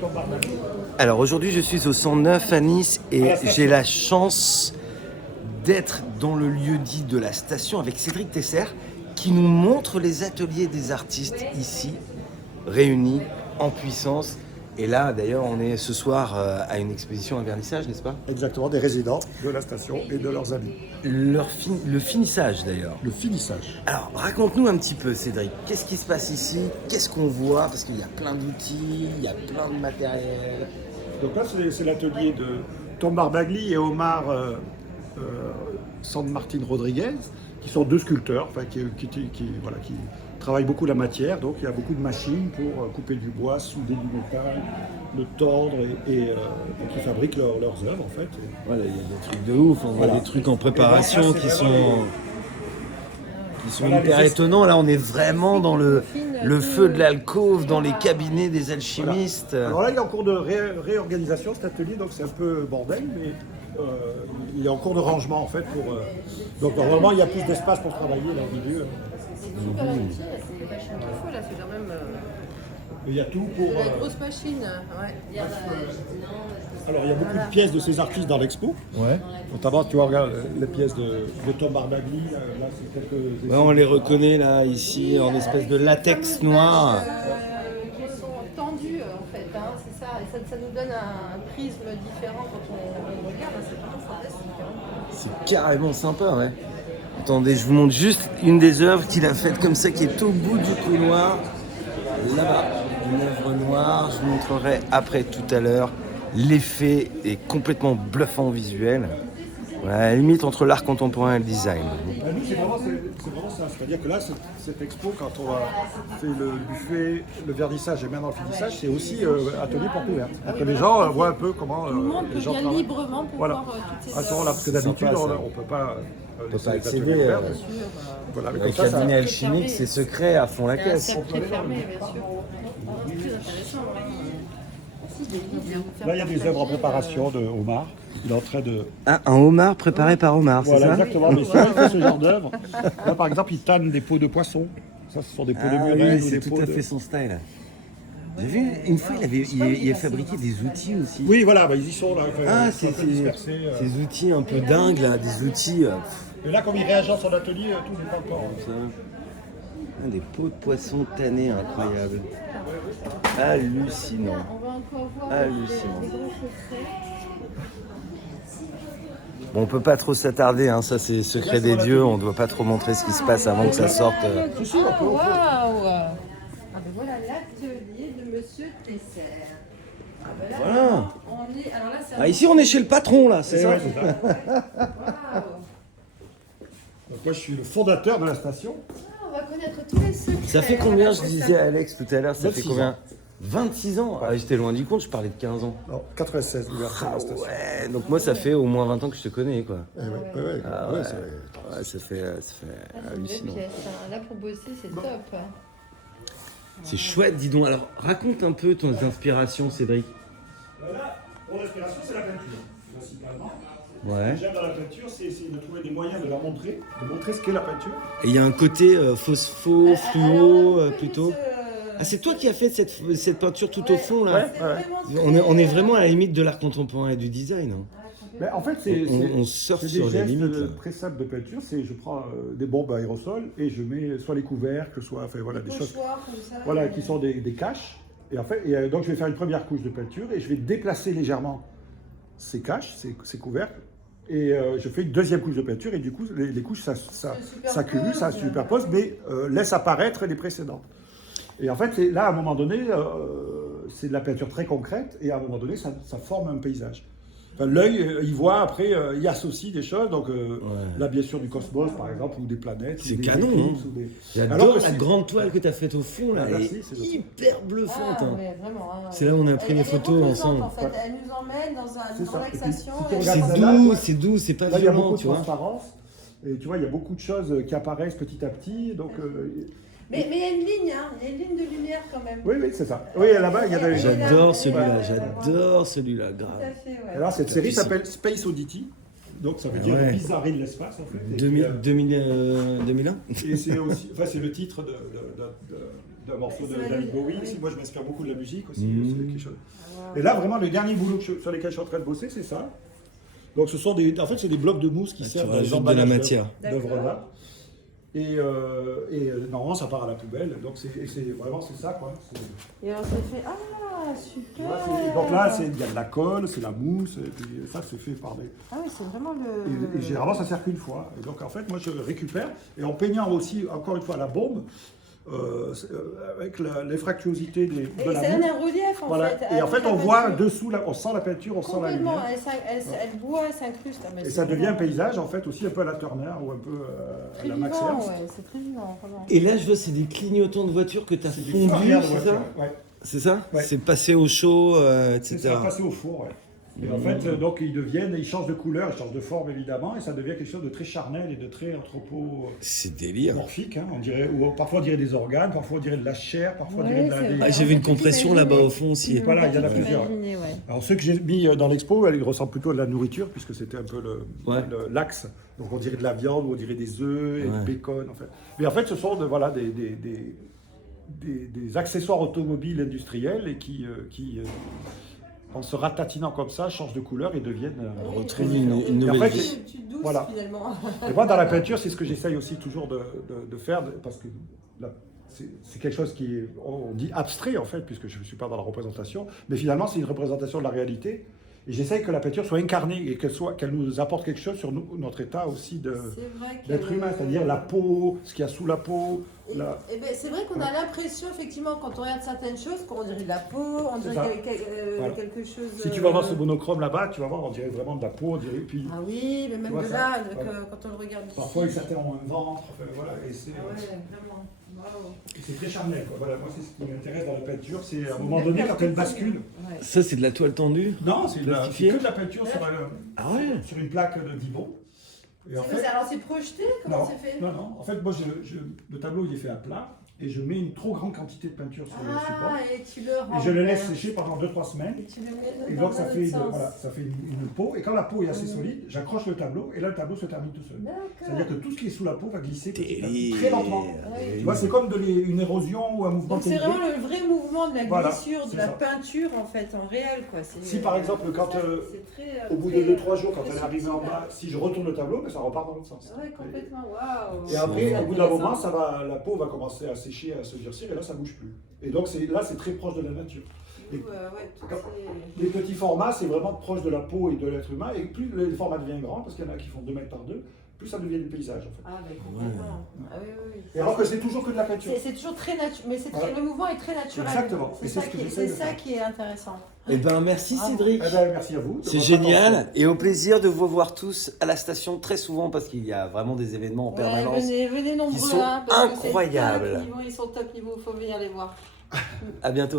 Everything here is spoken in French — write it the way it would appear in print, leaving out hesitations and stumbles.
Tom Barbagli. Alors aujourd'hui, je suis au 109 à Nice et j'ai la chance d'être dans le lieu dit de la station avec Cédric Tesser qui nous montre les ateliers des artistes ici, réunis en puissance. Et là, d'ailleurs, on est ce soir à une exposition, un vernissage, n'est-ce pas? Exactement, des résidents de la station et de leurs amis. Le finissage, d'ailleurs. Le finissage. Alors, raconte-nous un petit peu, Cédric. Qu'est-ce qui se passe ici? Qu'est-ce qu'on voit? Parce qu'il y a plein d'outils, il y a plein de matériel. Donc là, c'est l'atelier de Tom Barbagli et Omar San Martin Rodriguez, qui sont deux sculpteurs, enfin, qui travaillent beaucoup la matière. Donc il y a beaucoup de machines pour couper du bois, souder du métal, le tordre, donc ils fabriquent leurs œuvres en fait. Voilà, il y a des trucs de ouf, on voit des trucs en préparation qui sont hyper étonnants. Là, on est vraiment dans le feu de l'alcôve, dans les cabinets des alchimistes. Voilà. Alors là, il est en cours de réorganisation cet atelier, donc c'est un peu bordel, mais il est en cours de rangement en fait. Donc normalement, il y a plus d'espace pour travailler là au milieu. C'est super utile, c'est des machines qu'il faut là, c'est quand même. Il y a tout pour. C'est une grosse machine, ouais. Alors il y a beaucoup de pièces de ces artistes dans l'expo. Ouais. Notamment, tu vois, regarde les pièces de Tom Barbagli. Là, c'est quelques. Ouais, on les reconnaît là, ici, en espèce de latex noir. Qui sont tendus en fait, hein, c'est ça. Et ça nous donne un prisme différent quand on regarde, c'est plutôt fantastique. Hein. C'est carrément sympa, ouais. Attendez, je vous montre juste une des œuvres qu'il a faites comme ça, qui est au bout du couloir. Là-bas, une œuvre noire. Je vous montrerai après tout à l'heure. L'effet est complètement bluffant visuel. Voilà, à la limite entre l'art contemporain et le design. Nous, c'est vraiment ça. C'est-à-dire que là, cette expo, quand on a fait le buffet, le vernissage et maintenant le finissage, c'est aussi atelier porte ouverte. Pour que les gens voient un peu comment Tout le monde peut les gens bien travaillent. librement pour Voilà. voir toutes ces À ce moment-là, parce que d'habitude, sympa, ça. on ne peut pas laisser les accéder, ateliers ouverts. Voilà, mais Le comme ça, cabinet alchimique, c'est secret à fond la C'est un caisse. cercle fermé, bien sûr. C'est plus intéressant, là, il y a des œuvres en préparation de Omar. Il est en train de. Ah, un homard préparé par Omar, c'est Voilà, ça? exactement. Mais c'est vrai, ce genre d'œuvre. Là, par exemple, il tanne des peaux de poisson. Ça, ce sont des peaux de Ah murène oui, ou c'est des tout peaux à de. fait son style. J'ai vu, une fois, il a fabriqué des outils aussi. Oui, voilà, bah, ils y sont là. Ah, ils sont un peu dispersés, ces outils un peu dingues, là, des outils... Et là, comme il réagence son atelier, tout n'est pas encore. des pots de poisson tannés incroyables. Hallucinant. On va encore voir Hallucinant. des gros secrets. Bon, on peut pas trop s'attarder, hein, ça c'est secret des dieux, on doit pas trop montrer ce qui se passe avant que ça sorte. Ah, waouh! Ah ben voilà l'atelier de Monsieur Tesser. Ah ben là, Voilà. on est. Alors là, c'est un. Ah, ici on est chez le patron là, c'est C'est ça? vrai, c'est ça. Waouh! Donc, moi, je suis le fondateur de la station. Ah, on va connaître tous les secrets. Ça fait combien, je disais à Alex tout à l'heure, ça fait 26 combien? ans. 26 ans. Ah, j'étais loin du compte, je parlais de 15 ans. Non, 96, l'ouverture de Ah la station. ouais, donc moi ça fait au moins 20 ans que je te connais quoi. Eh ouais, ouais, Ah ouais, ouais, c'est- ouais, ça fait Ah, c'est une belle hallucinant. pièce, hein. Là pour bosser, c'est top. C'est chouette, dis donc. Alors raconte un peu ton inspiration, Cédric. Là, mon inspiration, c'est la peinture, principalement. Ouais. J'aime dans la peinture, c'est essayer de trouver des moyens de la montrer, de montrer ce qu'est la peinture. Et il y a un côté phospho, fluo plutôt. Ah, c'est toi qui as fait cette peinture tout au fond là. On est vraiment à la limite de l'art contemporain et du design. Hein. Mais en fait, On surfe c'est sur des les gestes limites. Là. préceptes de peinture, c'est je prends des bombes à aérosol et je mets soit les couvercles, soit enfin, voilà, des choses voilà, qui sont des caches. Et, en fait, donc je vais faire une première couche de peinture et je vais déplacer légèrement ces caches, ces couvercles. Et je fais une deuxième couche de peinture et du coup les couches s'accumulent, ça se superpose, mais laisse apparaître les précédentes. Et en fait, là, à un moment donné, c'est de la peinture très concrète, et à un moment donné, ça forme un paysage. Enfin, l'œil, il voit, après, il associe des choses, donc là, bien sûr, du cosmos, par exemple, ou des planètes. C'est ou des canon, éclipses, hein. ou des... J'adore la grande toile que tu as faite au fond là, Ah, elle merci, est c'est gentil. hyper bluffante. Ah, hein. ouais, vraiment, hein. C'est là où on a pris les photos ensemble. En fait. Elle nous emmène dans une C'est ça. relaxation. Et puis, si tu regardes C'est doux, c'est pas Là, il y a violent, beaucoup de tu vois. transparence, et tu vois, il y a beaucoup de choses qui apparaissent petit à petit, donc... Mais il y a une ligne, hein. Il y a une ligne de lumière quand même. Oui, c'est ça. Oui, là-bas, il y a des... J'adore celui-là, grave. Tout à fait, ouais. Alors, cette série s'appelle Space Oddity, donc ça veut dire ouais. bizarrerie de l'espace, en fait. 2001 Et c'est aussi, enfin, c'est le titre d'un morceau de C'est David Bowie. oui. Moi, je m'inspire beaucoup de la musique aussi. C'est quelque chose. Et là, vraiment, le dernier boulot sur lesquels je suis en train de bosser, c'est ça. Donc, en fait, c'est des blocs de mousse qui servent dans les rajoutes de la emballages matière. d'œuvres d'art. Et normalement, ça part à la poubelle. Donc, c'est ça, quoi. Et alors, ça fait. Ah, super. Donc là, il y a de la colle, c'est la mousse, et puis ça, c'est fait par des. Ah oui, c'est vraiment le. Et généralement, ça sert qu'une fois. Et donc, en fait, moi, je récupère. Et en peignant aussi, encore une fois, la bombe, avec l'effractuosité de Et la ça donne mousse. un relief, en Voilà. fait. Et en fait, avec la on voit peinture. dessous, on sent la peinture, on sent la Complètement, lumière. elle boit, elle s'incruste. Ah, mais Et c'est ça devient un vraiment paysage, en fait, aussi un peu à la Turner ou un peu à très la vivant, Max Ernst. ouais, c'est très vivant, vraiment. Et là, je vois, c'est des clignotants de voitures que tu as C'est des fondus, fourrières de c'est voiture, ça? ouais. C'est ça? Ouais. C'est passé au chaud, C'est etc. ça, passé au four, ouais. Et en fait, donc ils changent de couleur, ils changent de forme évidemment, et ça devient quelque chose de très charnel et de très C'est délire. anthropomorphique, hein, on dirait, ou parfois on dirait des organes, parfois on dirait de la chair, parfois on dirait de la. Ouais, c'est des- vrai. Ah, j'ai vu une compression là-bas au fond aussi. Voilà, il y en a plusieurs. Imaginer, ouais. Alors ceux que j'ai mis dans l'expo, ils ressemblent plutôt à de la nourriture, puisque c'était un peu l'axe. Donc on dirait de la viande, ou on dirait des œufs et Ouais. du bacon en fait. Mais en fait, ce sont des accessoires automobiles industriels et qui en se ratatinant comme ça, changent de couleur et deviennent. On retrouve très une différents. nouvelle Et en fait, vie. Tu te douces, Voilà. finalement. Et moi, dans la peinture, c'est ce que j'essaye aussi toujours de faire, parce que là, c'est quelque chose qui est, on dit abstrait en fait, puisque je ne suis pas dans la représentation, mais finalement, c'est une représentation de la réalité. Et j'essaye que la peinture soit incarnée et qu'elle nous apporte quelque chose sur notre état aussi C'est vrai que- d'être humain, c'est-à-dire la peau, ce qu'il y a sous la peau. Et ben, c'est vrai qu'on a l'impression, effectivement, quand on regarde certaines choses, qu'on dirait de la peau, on C'est dirait ça. Voilà. quelque chose. Si tu vas voir ce monochrome là-bas, tu vas voir, on dirait vraiment de la peau, on dirait, puis Ah oui, mais même Tu vois de ça, là, voilà. quand on le regarde ici. parfois certains ont un ventre, enfin, voilà, et c'est Ah ouais, vraiment. Waouh. et c'est très charnel, quoi. Voilà, moi c'est ce qui m'intéresse dans la peinture, c'est à un C'est moment une donné, belle quand elle perspective. bascule. Ouais. Ça, c'est de la toile tendue? Non, c'est Plastifié. que de la peinture Ah ouais? sur une plaque de Dibon. Et en fait, Alors c'est projeté? Comment non, c'est fait? non, non. En fait, moi, le tableau, il est fait à plat, et je mets une trop grande quantité de peinture sur le support, Ah, et tu le rends. et je le laisse sécher pendant 2-3 semaines. Et tu le mets Et dans donc ça un fait, autre sens. ça fait une peau, et quand la peau est assez solide, j'accroche le tableau, et là le tableau se termine tout seul. D'accord. C'est-à-dire que tout ce qui est sous la peau va glisser petit à petit, Délire. très lentement. Tu vois, c'est comme une érosion ou un mouvement Donc c'est téléphonique. vraiment le vrai mouvement de la Voilà, glissure, de c'est la ça. peinture en fait, en réel quoi. Si par exemple, quand c'est très, au bout très, de 2-3 jours, quand très elle est arrivée en subtil, bas, si je retourne le tableau, ben, ça repart dans l'autre sens. Ouais, complètement, waouh. Et après, C'est au bout d'un moment, intéressant. la peau va commencer à sécher, à se durcir, et là, ça bouge plus. Et donc là, c'est très proche de la nature. Du coup, ouais, tout c'est- Les petits formats, c'est vraiment proche de la peau et de l'être humain, et plus le format devient grand, parce qu'il y en a qui font 2 mètres par 2, plus ça devient du paysage en fait. Ah, mais complètement. Ah oui, oui, oui. Et alors que c'est toujours que de la peinture. C'est toujours très naturel, mais Voilà. le mouvement est très naturel. Exactement. C'est Et ça, c'est ce que qui est, j'essaie c'est de ça faire. qui est intéressant. Eh ben, merci Bravo. Cédric. Eh ben, merci à vous. de C'est votre génial attention. et au plaisir de vous voir tous à la station très souvent parce qu'il y a vraiment des événements en permanence. Venez nombreux. qui sont hein, parce que c'est incroyables. top niveau, ils sont top niveau, il faut venir les voir. À bientôt.